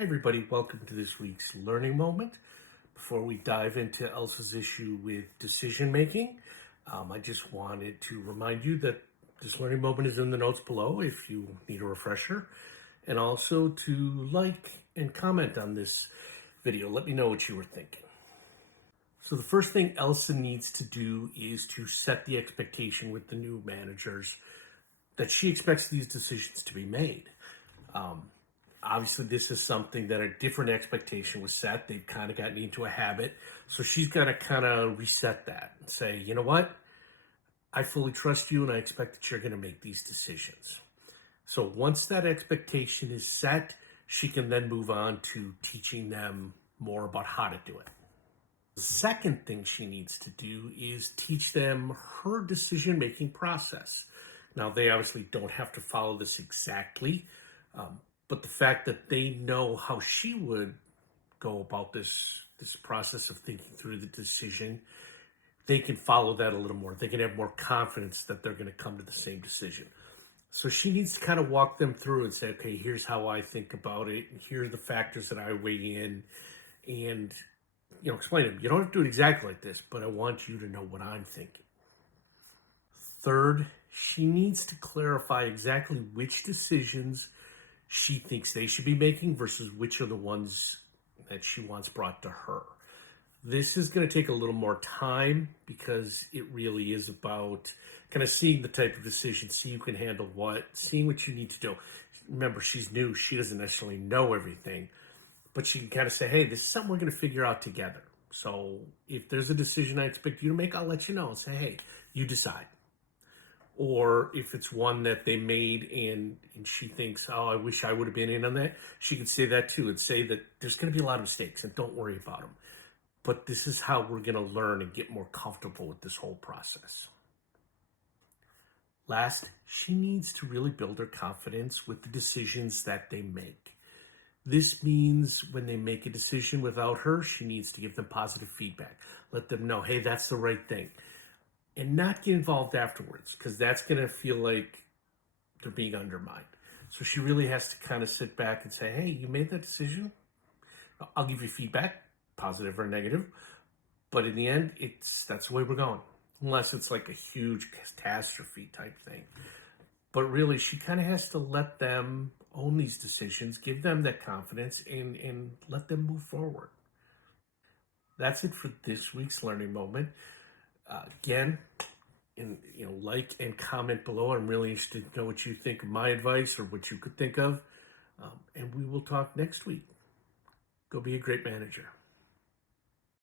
Hi everybody, welcome to this week's learning moment. Before we dive into Elsa's issue with decision making, I just wanted to remind you that this learning moment is in the notes below if you need a refresher, and also to like and comment on this video. Let me know what you were thinking. So the first thing Elsa needs to do is to set the expectation with the new managers that she expects these decisions to be made. Obviously, this is something that a different expectation was set. They've kind of gotten into a habit. So she's got to kind of reset that and say, you know what? I fully trust you and I expect that you're going to make these decisions. So once that expectation is set, she can then move on to teaching them more about how to do it. The second thing she needs to do is teach them her decision-making process. Now, they obviously don't have to follow this exactly, but the fact that they know how she would go about this process of thinking through the decision, they can follow that a little more. They can have more confidence that they're going to come to the same decision. So she needs to kind of walk them through and say, okay, here's how I think about it. Here are the factors that I weigh in. And, explain to them, you don't have to do it exactly like this, but I want you to know what I'm thinking. Third, she needs to clarify exactly which decisions she thinks they should be making versus which are the ones that she wants brought to her. This is going to take a little more time because it really is about kind of seeing the type of decision, see who can handle what, seeing what you need to do. Remember, she's new. She doesn't necessarily know everything, but she can kind of say, hey, this is something we're going to figure out together. So if there's a decision I expect you to make, I'll let you know and say, hey, you decide. Or if it's one that they made and she thinks, oh, I wish I would have been in on that, she could say that too and say that there's going to be a lot of mistakes and don't worry about them. But this is how we're going to learn and get more comfortable with this whole process. Last, she needs to really build her confidence with the decisions that they make. This means when they make a decision without her, she needs to give them positive feedback. Let them know, hey, that's the right thing. And not get involved afterwards, because that's going to feel like they're being undermined. So she really has to kind of sit back and say, hey, you made that decision. I'll give you feedback, positive or negative. But in the end, that's the way we're going. Unless it's like a huge catastrophe type thing. But really, she kind of has to let them own these decisions, give them that confidence, and let them move forward. That's it for this week's learning moment. Again, like and comment below. I'm really interested to know what you think of my advice or what you could think of. And we will talk next week. Go be a great manager.